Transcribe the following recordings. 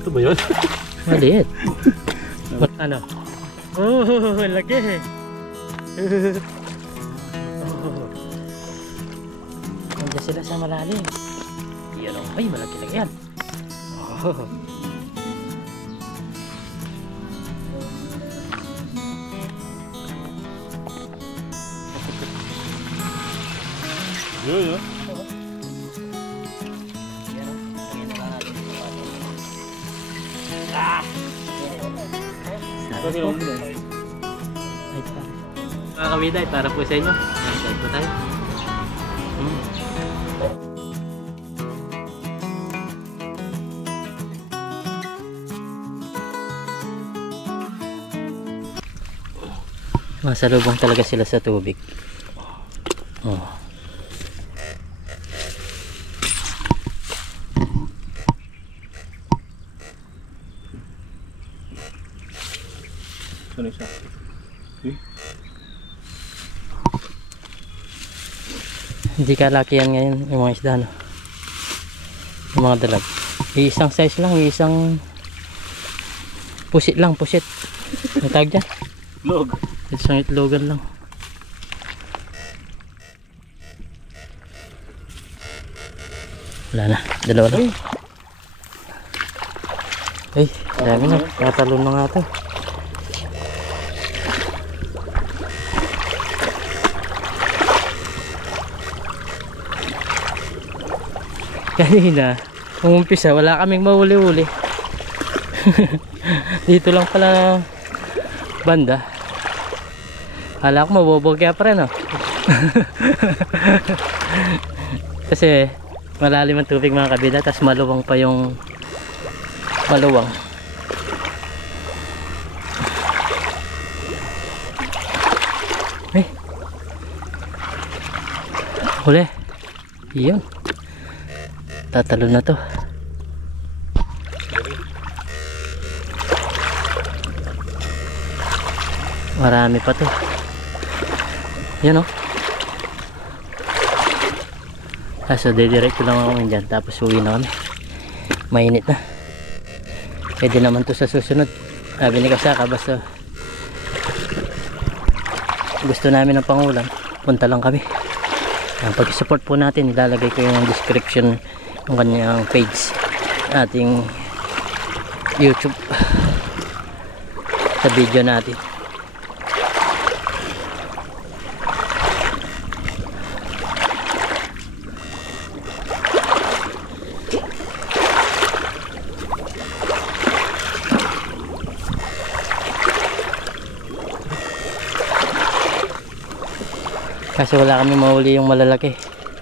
Ito ba yun? Maliit. Ano? Oh, laki. Nandiyan sila sa malalim. Yan o. Ay, malaki lang yan. Oh. Yun, yun. Mga kawiday, para po sa inyo. Side po tayo. Masalubong talaga sila sa tubig. Oh. Saan isa? Hindi kalakihan ngayon yung mga isda, no? Yung mga dalag. Iisang size lang, iisang pusit lang, pusit. Ang tawag dyan? Log. Isang itlogan lang. Wala na, dalawa lang. Ay, dami na. Natalon na nga ito. Kanina, umumpisa, wala kaming mahuli-huli. Dito lang pala banda. Hala ko mabobogya pa rin, oh. Kasi malalim ang tubig, mga kabida, tapos maluwang pa yung maluwang. Huli. Iyon. Tatalo na to. Marami pa to. Yan, oh. So didiretso lang ako dyan, tapos uwi na kami. Mainit na. Pwede naman to sa susunod. Sabi ni Kasaka, basta gusto namin ng pangulam, punta lang kami. Pag-support po natin, ilalagay ko yung description ng kanyang page, ating YouTube, sa video natin. Kasi wala kami mahuli yung malalaki.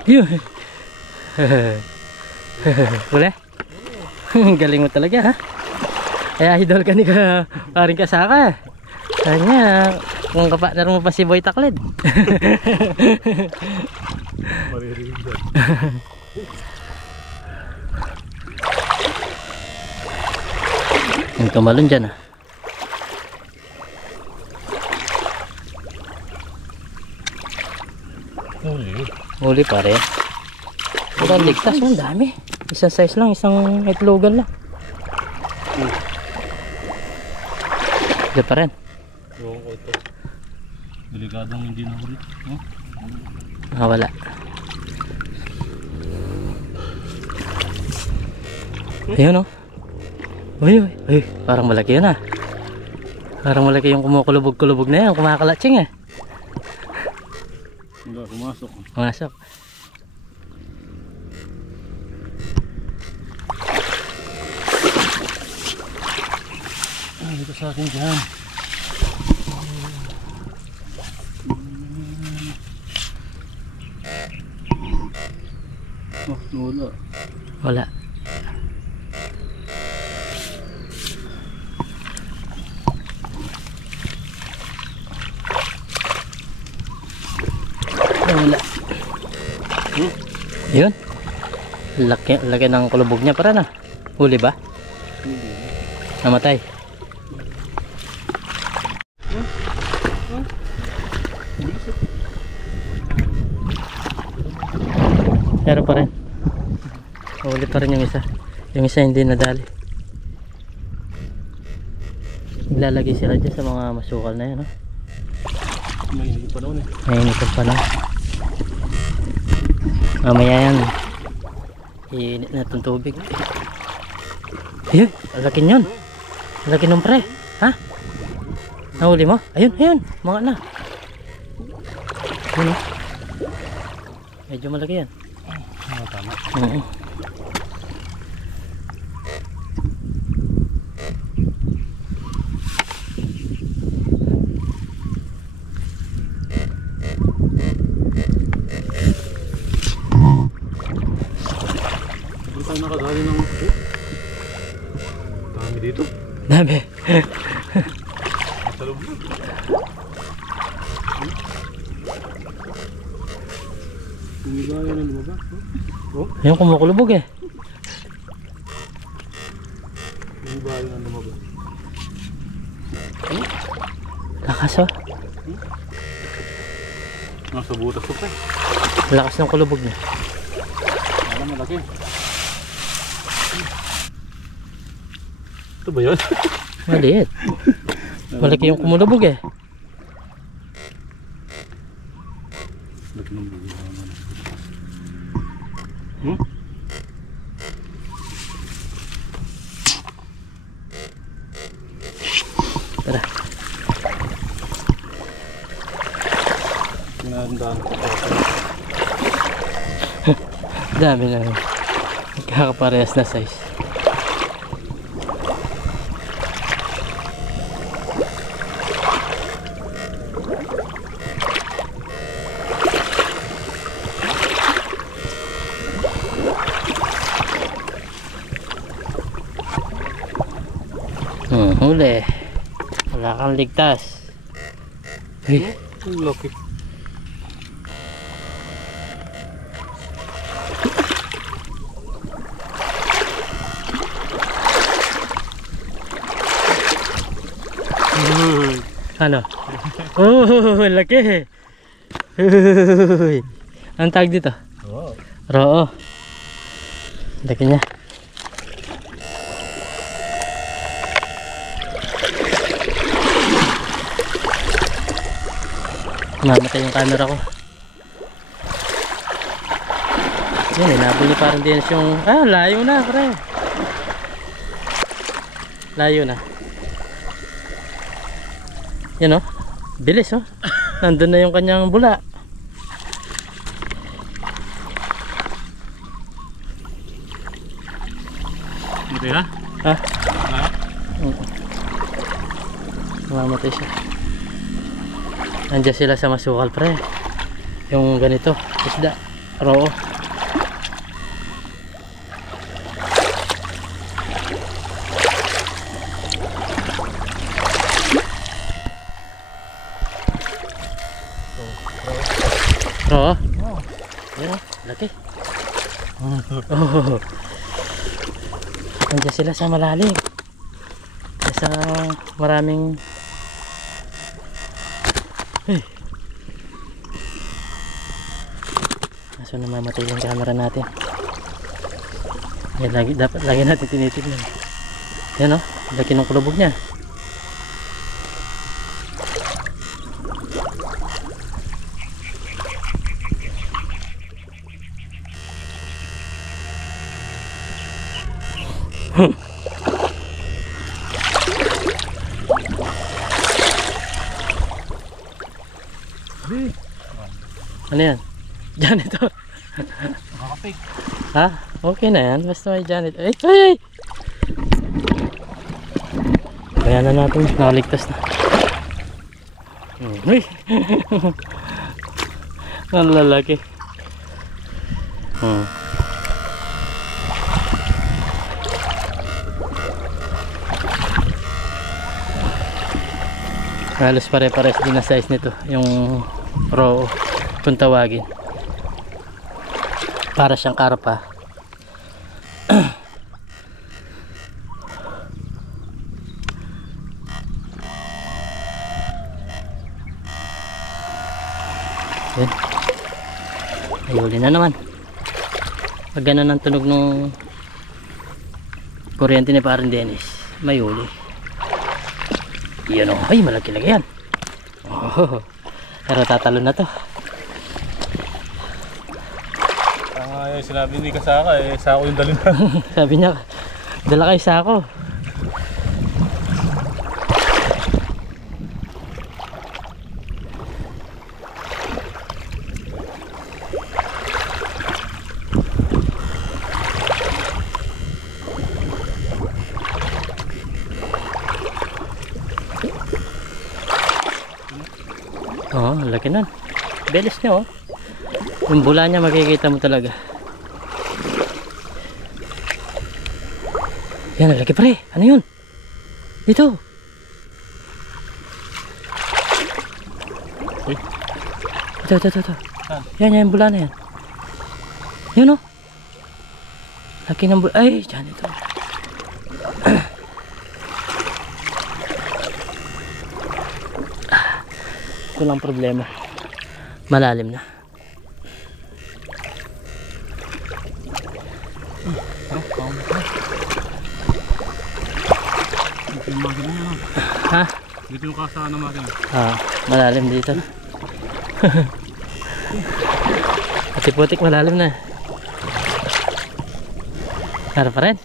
Yun. Wala? Galing mo talaga, ha? Kaya idol ka ni paring Kasaka. Kanya, kung kapartner mo pa si Boy Taklid. Maririnig dyan. Yung tumalon dyan, ha? Huli pa rin. Pero ligtas, ang dami. Isang size lang, isang itlogan lang. Hindi pa rin. Ewan ko ito. Delikadong hindi na huli. Wala. Ayun, oh. Uy, uy. Uy, parang malaki yun, ah. Parang malaki yung kumukulubog-kulubog na yan. Kumakalatsing, eh. Wala, pumasok. Pumasok. Dito sa akin dyan. Oh, wala. Wala. Wala. Yun. Laki ng kulubog niya, para na. Huli ba? Namatay. Pero pa rin. Huli pa rin yung isa. Yung isa hindi nadali. Ilalagay sila dyan sa mga masukal na yan, no? Mainit pa noon eh. Mainit pa na. Mamaya yan. Iinit na itong tubig. Ayun, alaki yun. Alaki nung pre. Ha? Nahuli mo? Ayun, ayun. Mga na. Ayun, oh. Medyo malaki yan. Tama. Tayo nakadali ng dami dito. Dami. Sa loob na. Hindi ba yan ang lumabas? Oh? Ayun, kumukulubog eh. Hindi ba yan ang lumabas? Lakas, oh. Nasa butas ko pa. Lakas ng kulubog niya. Alam, malaki. Ito ba yun? Maliit. Malaki yung kumulubog eh. Tara. Ginagandaan ko pa. Dami na. Kakaparehas na size. Huli. Wala kang ligtas. Hey. Ang laki. Ano? Oh, laki. Uy. Ang tag dito? Wow. Roo. Laki niya. Mamatay yung camera ko. Yan, nabuli parang din yung... Ah, layo na, pre. Layo na. Yan, oh. Bilis, oh. Nandun na yung kanyang bula. Ito na? Ha? Ha? Mamatay siya. Nandiyan sila sa masukal, pre. Yung ganito, isda, roo. Roo? Oh. Yan, laki. Oh. Nandiyan sila sa malalim. Sa maraming... Hey. Kaso namamatay yung camera natin. Yan, dapat lagi natin tinitignan. Yan, oh, laki ng kulubog niya. Ano yan? Janitor. Nakakapig. Ha? Okay na yan. Basta may janitor. Ay! Ay! Ay! Kaya na natin. Nakaligtas na. Uy! Ang lalaki. Halos pare-pares din na size nito. Yung raw kung tawagin. Para siyang karpa. Yan. Ay, huli na naman. Pag ganun ang tunog ng kuryente ni parang Dennis, may huli. Yan o. Ay, malaki-laki yan. Oh, pero tatalo na to. Sinabi ni Kasaka sako yung dalhin. Sabi niya, dala kayo sako. Oh, laki nun. Belis niya oh. Yung bula niya makikita mo talaga. Yan, laki pre. Ano yun? Dito. Ito. Yan, yung bula na yan. Yan oh. Laki ng bula. Ay, dyan ito. Ito lang problema. Malalim na. Ha? Dito yung Kasaka na makina. Malalim dito. Putik-putik, malalim na. Harap pa rin.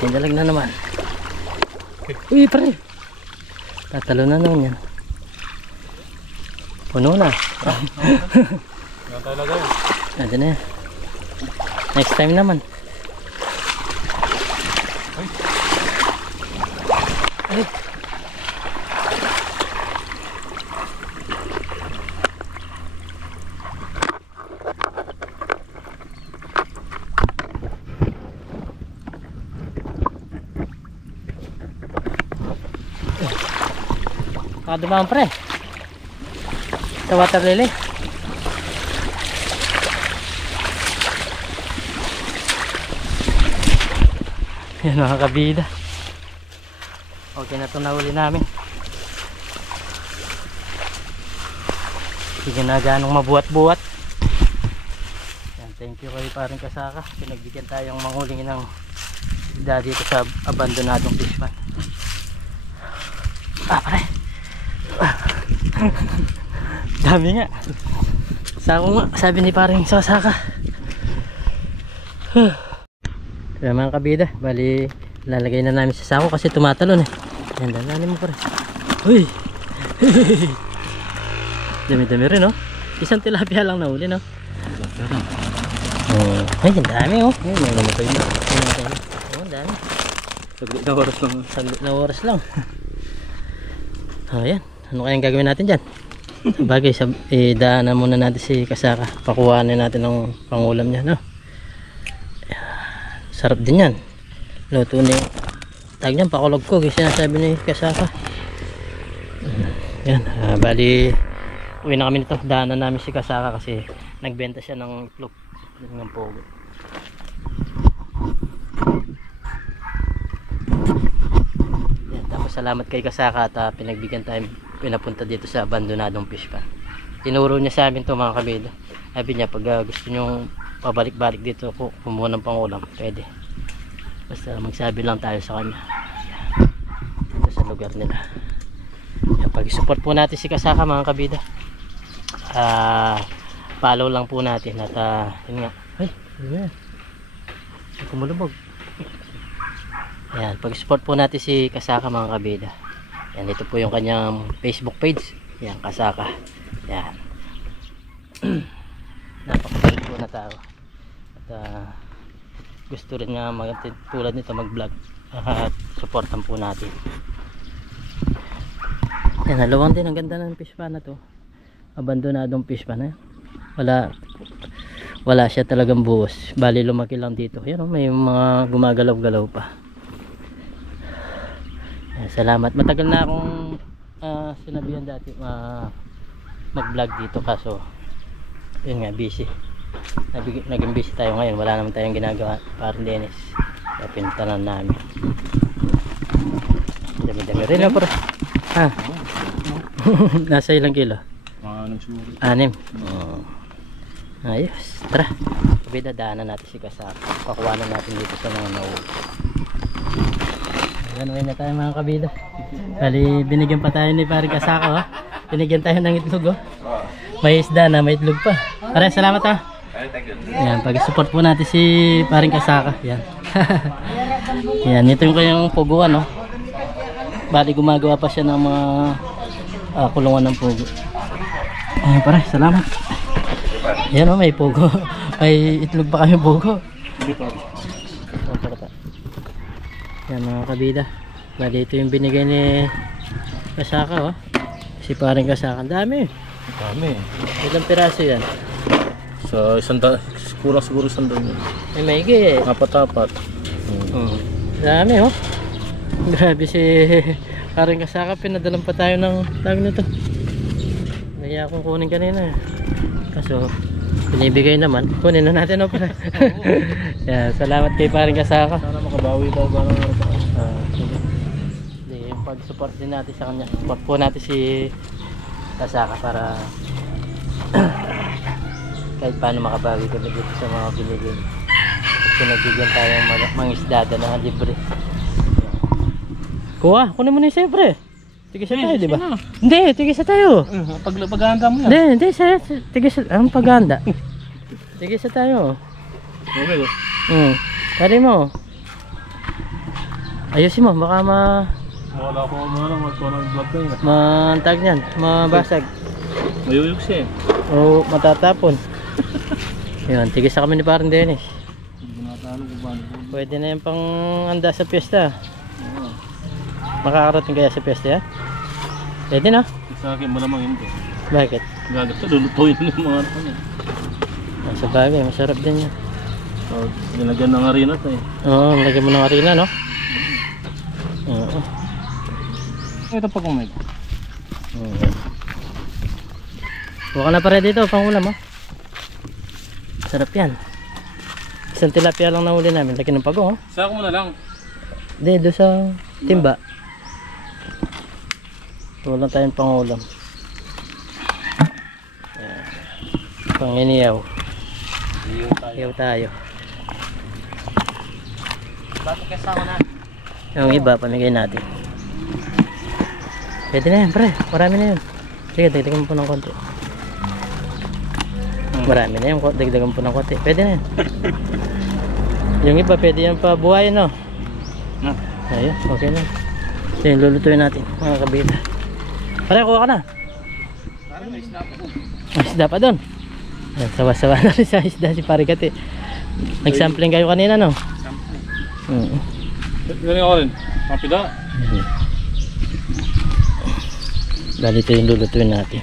Tindalag na naman. Uy, pare. Tatalo na naman yan. Puno na. Yan talaga yun. Nandiyan na yan. Next time naman. Ay. Dumaan pre sa water lily. Yan mga kabida, okay na itong nahuli namin. Sige na ganong mabuhat-buhat. Yan, thank you kayo paring Kasaka, pinagbigyan tayong manghuli ng isda dito sa abandonadong fish pond. Pare, dami nga. Sako nga, sabi ni paring Kasaka. Kaya mga kabida, bali lalagay na namin sa sako kasi tumatalon eh. Yan, dalanin mo pare. Uy. Dami-dami rin oh. Isang tilapia lang nahuli no. Ay, ang dami oh. Ay, may namatay na. Oh, ang dami. Saglit na oras lang. Saglit na oras lang. Ayan. Ano kayang gagawin natin dyan? Bagay, daanan muna natin si Kasaka. Pakuhanin natin ng pangulam niya, no? Sarap din yan. Luto ni tag niyan, pakulog ko. Kasi sinasabi ni Kasaka. Yan. Bali, uwi na kami nito. Daanan namin si Kasaka kasi nagbenta siya ng itlog. Ng pogo. Yan. Tapos salamat kay Kasaka at pinagbigyan tayo, pinapunta dito sa abandonadong fish pond. Tinuro niya sa amin to mga kabida. Sabi niya pag gusto nyo pabalik-balik dito kumuha ng pangulam, pwede. Basta magsabi lang tayo sa kanya. Dito sa lugar nila. Pag-support po natin si Kasaka mga kabida. Follow lang po natin at yun nga. Ay, yan. Kumulubog. Yan, pag-support po natin si Kasaka mga kabida. Yan, ito po yung kanyang Facebook page. Yan, Kasaka. Yan. Napakabalik po na tao. At gusto rin nga tulad nito mag-vlog. At supportan po natin. Yan, halawang din. Ang ganda ng fish pond na to. Abandonadong fish pond na. Wala siya talagang buhos. Bali lumaki lang dito. Yan, may mga gumagalaw-galaw pa. Salamat. Matagal na akong sinabihan dati mag-vlog dito kaso yun nga, busy. Naging busy tayo ngayon. Wala naman tayong ginagawa para Dennis. Kaya pinuntanan namin. Dami-dami rin na Ha? Nasa ilang kilo? Mga anong siguro. 6. Ayos. Tara. Kabida, daanan natin si Kasaka. Pakuha na natin dito sa mga nauwi. Ganun na tayo mga kabida. Bali, binigyan pa tayo ni Paring Kasaka. Oh. Binigyan tayo ng itlog. Oh. May isda na, may itlog pa. Pare, salamat ha. Yan, pag-support po natin si Paring Kasaka. Yan. Yan, ito yung kanyang puguan. Oh. Bali, gumagawa pa siya ng mga kulungan ng pugo. Ayan pare, salamat. Yan o, may pugo. May itlog pa kami pugo. Yan mga kabida. Bali, ito yung binigay ni Kasaka. Oh. Si Paring Kasaka. Ang dami. Dami. Ilang piraso yan? Sa kulang siguro 100. Ay, maigi eh. Apat-apat. Dami oh. Grabe si Paring Kasaka. Pinadalan pa tayo ng tawag nito. Naya akong kunin kanina. Kaso binibigay naman. Kunin na natin oh. Yan, salamat kay Paring Kasaka. Sana makabawi tayo ba ng yung pag-support din natin sa kanya. Support po natin si Kasaka para kahit paano makabawi kami dito sa mga binigay. Pinagbigyan tayo ng mga isdada na libre. Kuha, kunin mo na yung sa'yo pre. Tigisa tayo, di ba? Hindi, tigisa tayo. Paghahanda mo yan. Hindi, tigisa. Ang paghahanda. Tigisa tayo. Okay. Kari mo. Ayusin mo, baka Wala ko magkuha ng vlog kayo. mantag niyan, mabasag. Mayuyog siya eh. O matatapon. Yun, tigisa kami ni Parang Dennis. Hindi ko natanong kung paano po. Pwede na yung pang anda sa piyesta. Makakarating kaya sa piyesta yan? Pwede na. Sa akin malamang hindi. Bakit? Gagawin lulutuin yung mga ano niya. Sa bagay, masarap din yan. So, nilagyan ng harina ito eh. Oo, lagyan mo ng harina, no? Oo. Ito pa kung may. Huwag ka na pare dito, pang ulam oh. Sarap yan. Isang tilapia lang nahuli namin, laki ng pagong oh. Saka mo na lang. Hindi, doon sa timba. Wala tayong pang ulam. Pang iniyaw. Iyaw tayo. Bakit kasama na? Yung iba, pamigay natin. Pwede na yan, pre. Marami na yun. Sige, dagdagan po ng konti. Marami na yun. Dagdagan po ng konti. Pwede na yan. Yung iba, pwede yan pa buhayin, no? Ayun, okay na. So, yung lulutuin natin, mga kabila. Pare, kuha ka na. May isda pa doon. Sawa-sawa na rin sa isda si Parikati. Nag-sampling kayo kanina, no? Galing ako rin. Mapida. Dali ito yung lulutuin natin.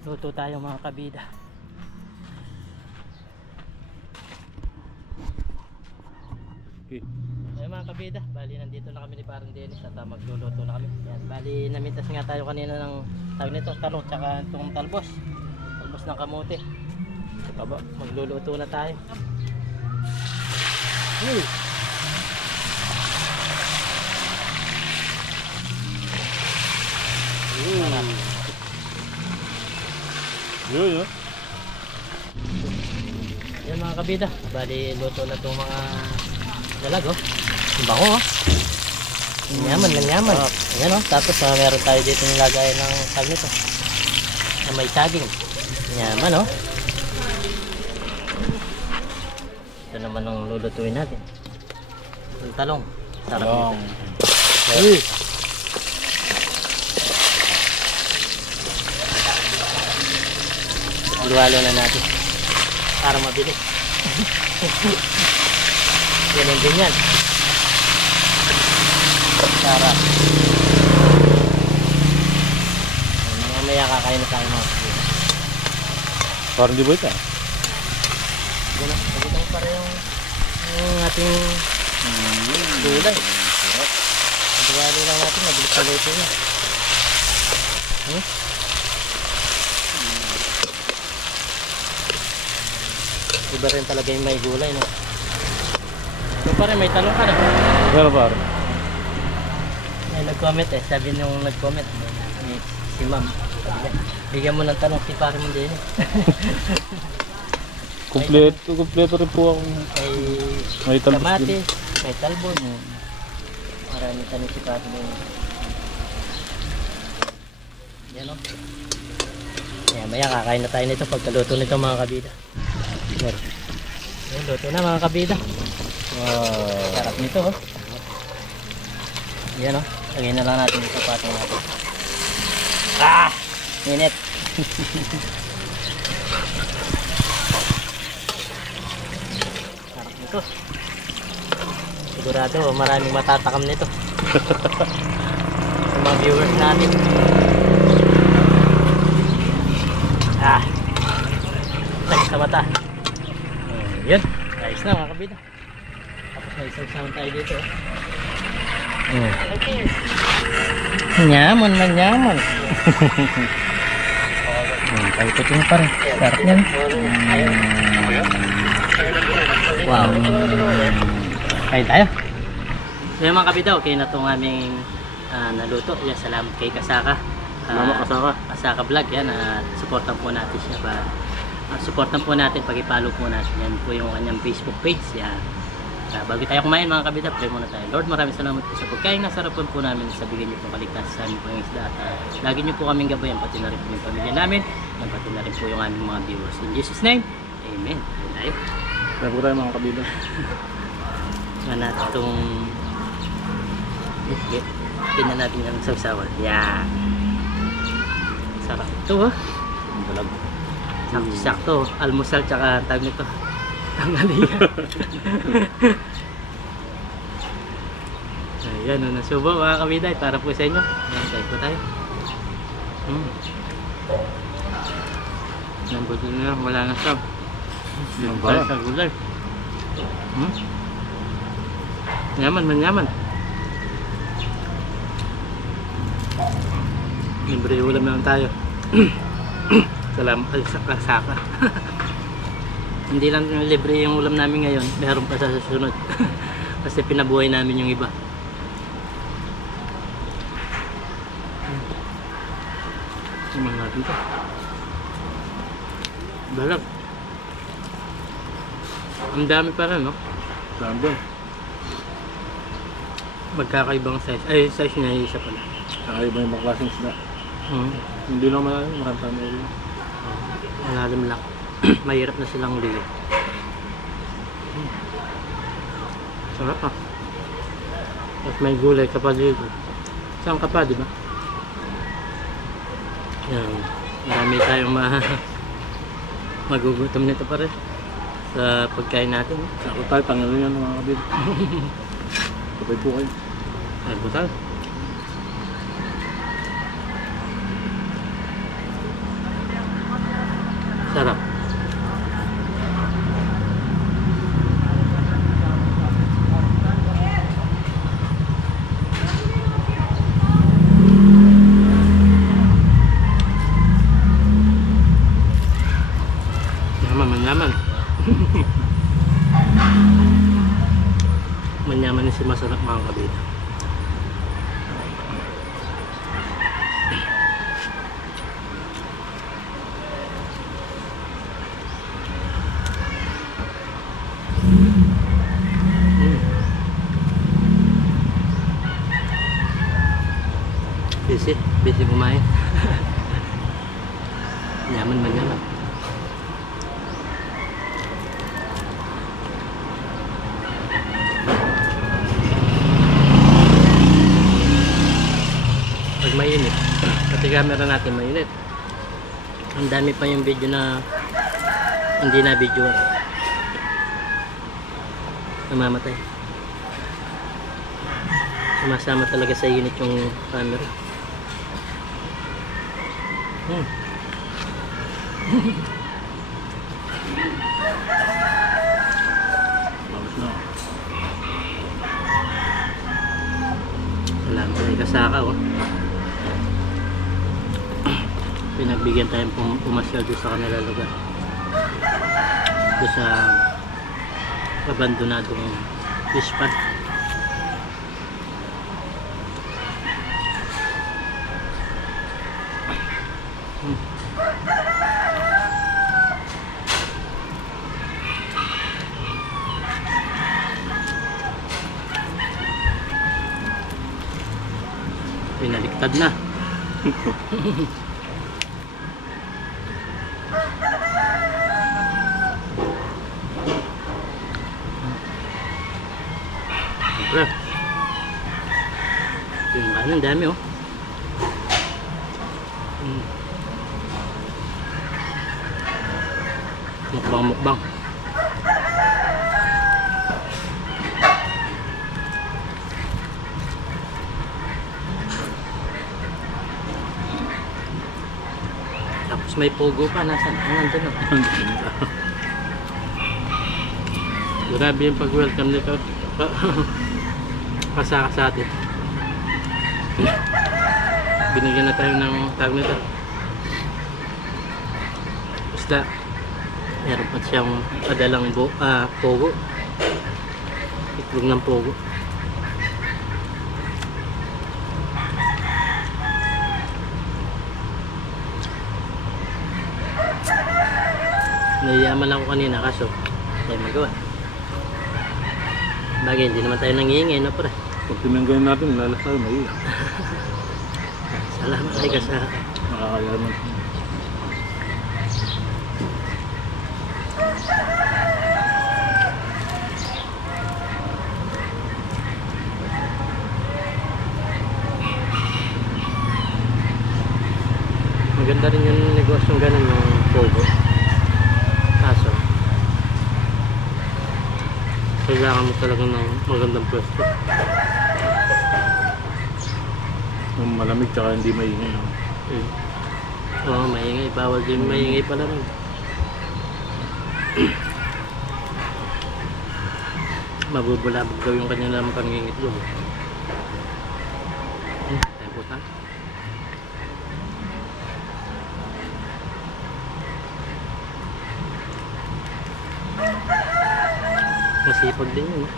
Luto tayo mga kabida. Okay. Ayun mga kabida, bali nandito na kami ni Parang Dennis at magluluto na kami. Yan, bali namitas nga tayo kanina ng tawag nito, talong tsaka itong talbos. Talbos ng kamote. Taba, magluluto na tayo. Hey. Yun. Yan mga kabida, bali luto na itong mga dalag oh. Bango oh. Nanyaman. Ayan oh. Tapos meron tayo dito nilagay ng tag nito na may saging. Nanyaman oh. Ito naman ang lulutuin natin. Yung talong. Sarap nito. Hey. Halo-halo na natin para mabilis. Ganun din yan. Sarap. Mamaya kakain na tayo mga kapatid. Parang di ba ito? Ganun. Pagkitang pa rin yung ating gulay. Halo-halo lang natin. Mabilis na luto niya. Iba rin talaga yung may gulay, no? Ito pa rin, may talong ka na. Pero par. May nag-comment eh. Sabi nung nag-comment, si ma'am. Sabi niya, bigyan mo ng talong si pare mo din. Kompleto rin po ako. May talbos kamatis, may talbos. Maraming tanim si pare mo. Yan o. Kaya maya kakain na tayo nito pagkaluto nito mga kabida. Yan, luto na mga kabida. Wow. Sarap nito oh. Yan oh. Lagay na lang natin ito patong natin. Minit. Sarap nito. Sigurado maraming matatakam nito. Sa mga viewers natin. Sakit sa mata. Yan, ayos na mga kabida. Tapos may isang sound tayo dito. Nyaman. Paikot yung pa rin. Sarap yan. Wow. Kain tayo. Yan mga kabida, okay na itong aming naluto. Yan, salamat kay Kasaka. Kasaka Vlog yan. Supportan po natin siya. Supportan po natin, pag-follow po natin. Yan po yung kanyang Facebook page. Yan. Bago tayo kumain mga kabida, pray muna tayo. Lord, maraming salamat po sa pagkain. Nasarapan po namin sa bigyan niyo pong kaligtasan sa aming pong isda. Lagi niyo po kaming gabayan, pati na rin po yung pamilya namin. At pati na rin po yung aming mga viewers. In Jesus' name, Amen. Amen tayo. Kaya po tayo mga kabida. Yan natin itong tinan natin yung sausawan. Yan. Sarap ito oh. Dalag. Sakto, almusal tsaka tawag nito. Tanghalian. Ayan, nasubo mga kabida. Para po sa inyo. Ayan, tayo po tayo. Nambuto na, wala na sab. Tayo sa gulay. Manyaman. Libre ulam naman tayo. Salamat sa Kasaka. Hindi lang libre yung ulam namin ngayon, meron pa sa susunod. Kasi pinabuhay namin yung iba. Tumang natin ito. Balag. Ang dami pa rin, no? Sabi. Magkakaibang size. Ay, size niya isa pala. Kakaiba yung mga klaseng isda. Hindi lang malalim, marami ulo. Malalim lang. Mahirap na silang huli. Sarap ah. At may gulay ka pa dito. Saan ka pa, di ba? Yan. Marami tayong magugutom nito pa rin sa pagkain natin. Ako tayo, tanggalin yan mga kabida. Kapay po kayo. Ay, butal. Manyaman. Manyaman din si masarap mga kabida. Busy kumain. Nyaman manyaman. Pag mainit, pati camera natin mainit. Ang dami pa yung video na hindi na video. Namamatay. Sumasama talaga sa init yung camera. Bagus na. Salamat kay Kasaka, oh. Pinagbigyan tayong pumasyal doon sa kanila lugar. Doon sa abandonadong fish pond. Pinaliktad na. Siyempre. Yung kanin, dami oh. Mukbang. Tapos may pogo pa. Nasaan? Nandun na. Grabe yung pag-welcome nito. Kasaka sa atin. Binigyan na tayo ng tag nito. Basta meron pa siyang padalang pogo. Itlog ng pogo. Nahiyaman lang ako kanina kaso tayo magawa. Bagay hindi naman tayo nangihingi, no pre? Pag tinanggalin natin, lalas tayo, maiyak. Salamat kay Kasaka. Nakakayaman. Maganda rin yung negosyong ganun yung pogo. Kaso kailangan mo talaga ng magandang pwesto. Yung malamig tsaka hindi maingay. No? Oo, maingay. Bawal din maingay pala rin. Mabubulabog daw yung kanilang pangingitlog. Tayo po tayo. Masipag din yun.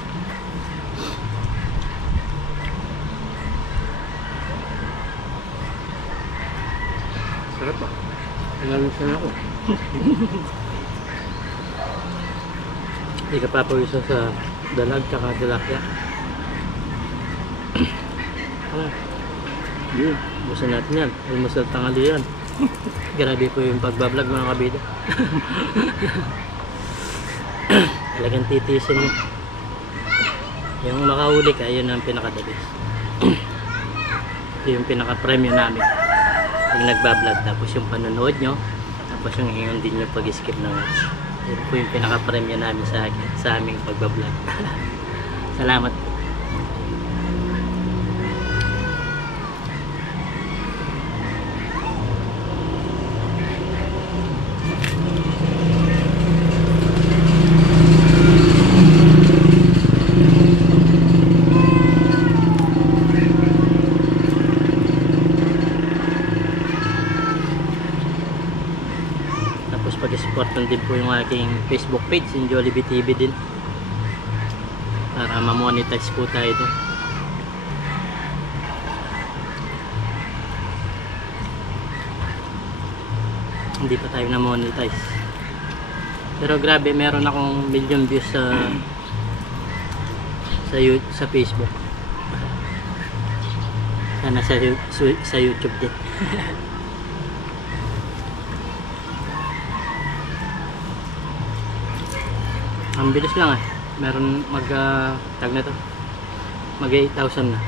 Sarap ba? Pinawis na ako. Hindi ka papawisa sa dalag tsaka tilapia. Yeah. Busan natin yan. Almusal tangali yan. Grabe po yung pagbablog mga kabida. Talagang titisin mo. Yung makahuli ka, yun ang pinakadabis. Yung pinaka-premyo namin. Yung nagbablog, tapos yung panonood nyo, tapos yung ingon din nyo pag-skip ng ads. Yun po yung pinaka-premyo namin sa aming pagbablog. Salamat. pag-supportan din po yung aking Facebook page, yung Jollibee TV din, para ma-monetize po tayo ito. Hindi pa tayo na-monetize, pero grabe, meron akong million views sa Facebook. Sana sa YouTube din. Ang bilis lang meron tag na to, mag 8,000 na,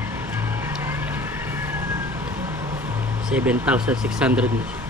7,600 na.